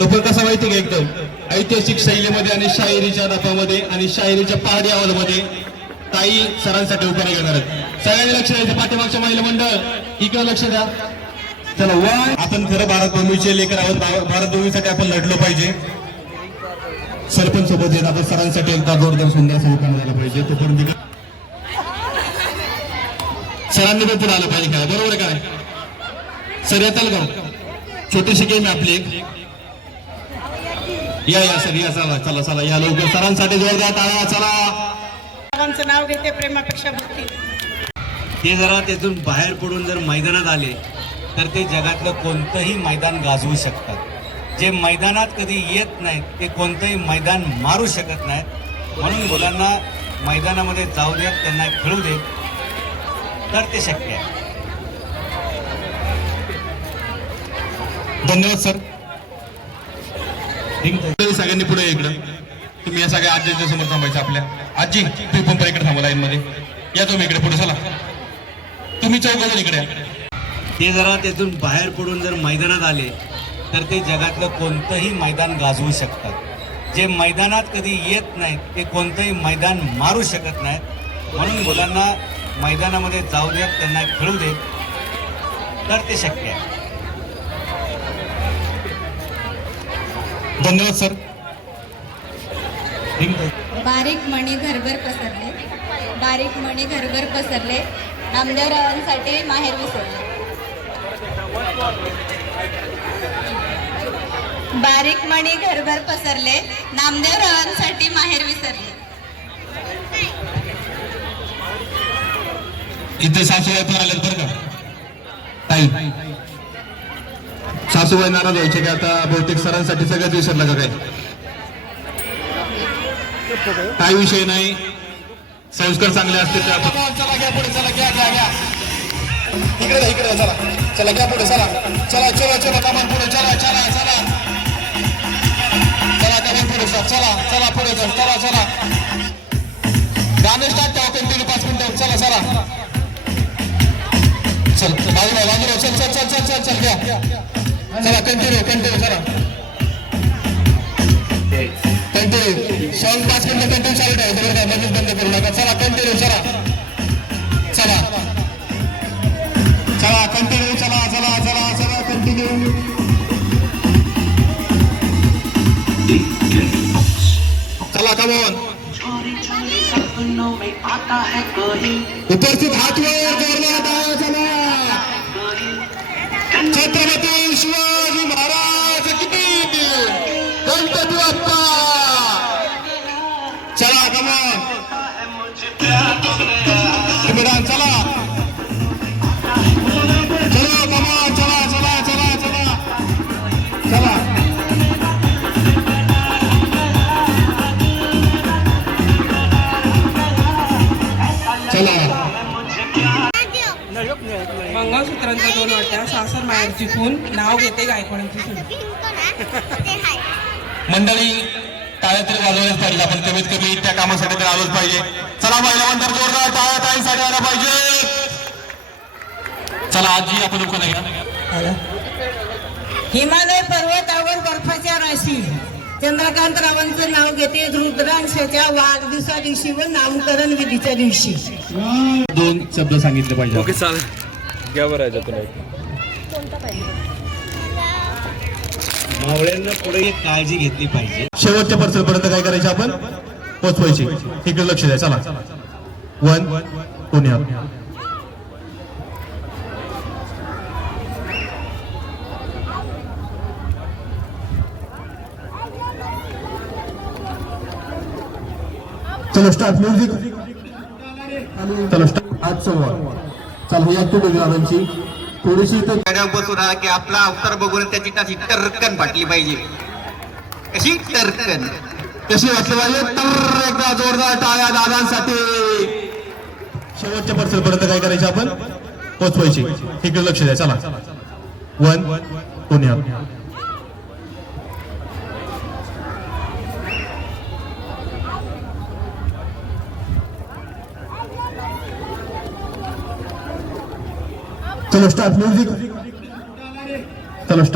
तो पण कसा माहिती का एकदम ऐतिहासिक शैलीमध्ये आणि शायरीच्या दापामध्ये आणि शायरीच्या पारडी आवाजमध्ये ताई सरांसाठी उभे घेणार आहेत. सगळ्यांनी लक्ष द्यायचं. पाठीमागच्या महिला मंडळ इकडे लक्ष द्या. चला वन. आपण खरं भारतभूमीचे लेकर आहोत. भारतभूमीसाठी आपण लढलो पाहिजे. सरपंच सोबत येत आपण सरांसाठी एकदा जोरदार सुंदर असं उभं झालं पाहिजे. तो पण सरांनी पण पुढे आलं पाहिजे. काय बरोबर काय सर येताल का? छोटीशी गेम आहे आपली एक. या सर या. चला चला चला या लवकर. सरांसाठी जोरदार टाळ्या. चला आमचं नाव घेते प्रेमापेक्षा भक्ती. ते जरा त्यातून बाहेर पडून जर मैदानात आले तर ते जगातलं कोणतंही मैदान गाजवू शकतात. जे मैदानात कधी येत नाहीत ते कोणतंही मैदान मारू शकत नाहीत. म्हणून मुलांना मैदानामध्ये जाऊ देत, त्यांना खेळू देत, तर ते शक्य आहे. धन्यवाद सर. सगळ्यांनी पुढे इकडं. तुम्ही या सगळ्या आजीच्या समोर थांबायचं. आपल्या आजी तुम्ही पण इकडे थांबा लाईन मध्ये. या तुम्ही इकडे पुढे. चला तुम्ही चौघ इकडे. ते जरा त्यातून बाहेर पडून जर मैदानात आले तर ते जगातलं कोणतंही मैदान गाजवू शकतात. जे मैदानात कधी येत नाहीत ते कोणतंही मैदान मारू शकत नाहीत. म्हणून मुलांना मैदानामध्ये जाऊ देत, त्यांना खेळू देत, तर ते शक्य आहे. धन्यवाद सर. बारीक मणी घरभर पसरले, बारीक मणी घरभर पसरले, नामदेव रावांसाठी माहेर विसरले. बारीक मणी घरभर पसरले, नामदेव रावांसाठी माहेर विसरले. इथे सासूबाई पण आल्यात बरं का ताई. सासूबाई नाराज व्हायचे की आता बहुतेक सरांसाठी सगळ्याच विसरलं का काय? काही विषय नाही. संस्कार चांगले असते ते आपण. चला घ्या पुढे. चला घ्या घ्या घ्या. इकडे इकडे. चला चला घ्या पुढे. चला चला चला चला कामान पुढे. चला चला चला चला कामान पुढे. चला चला पुढे. चला चला गाणं स्टार्ट करा. कंटिन्यू 5 मिनिटं. चला चला चल बाजूला बाजूला. चल चल चल चल चल चल घ्या. चला कंटिन्यू कंटिन्यू. चला कंटिन्यू. सॉन्ग 5 मिनिटं कंटिन्यू चालू ठेवायचं बरं का. मध्येच बंद करू नका. चला कंटिन्यू. चला चला चला कंटिन्यू. चला चला चला चला कंटिन्यू. चला कमॉन. उपस्थित हात वर जोरदार. चला छत्रपती शिवाजी महाराज की गणपती बाप्पा. चला कमॉन. चला चला कमॉन. चला चला चला चला चला. चला मंगळसूत्रांच्या 2 वाट्या, सासर माहेरची खून, नाव घेते गायकवाडांची सून. मंडळी टाळ्या तरी वाजवल्याच पाहिजे. आपण कमीत कमी त्या कामासाठी तर आलोच पाहिजे. चला महिला मंडळ जोरदार टाळ्या ताईंसाठी आला पाहिजे. चला आजी आपण उभं घ्या. हिमालय पर्वतावर बर्फाच्या राशी, चंद्रकांत रावांचं नाव घेते रुद्रांशाच्या वाढदिवसा दिवशी व नामकरण विधीच्या दिवशी. 2 शब्द सांगितले पाहिजे. ओके चालेल. घ्या बरं आहे तुला. मावळ्यांना पुढे एक काळजी घेतली पाहिजे. शेवटच्या पर्सल पर्यंत काय करायचे आपण पोचवायचे. इकडे लक्ष द्या. चला 1 पुण्या. चलो स्टार्ट म्युझिक. चलो स्टार्ट. आज संवाद. चला ही ऍक्टिव्हिटी दादांची थोडीशी बसून की आपला अवतार बघून त्याची ताशी टर्कन फाटली पाहिजे. कशी टर्कन कशी वाटली पाहिजे. तर एकदा जोरदार टाळ्या दादांसाठी. शेवटच्या पर्सल पर्यंत काय करायचे आपण पोचवायचे. इकडे लक्ष द्या. चला 1 पुण्या. चलो स्टार्ट म्युझिक. चलो स्टार्ट.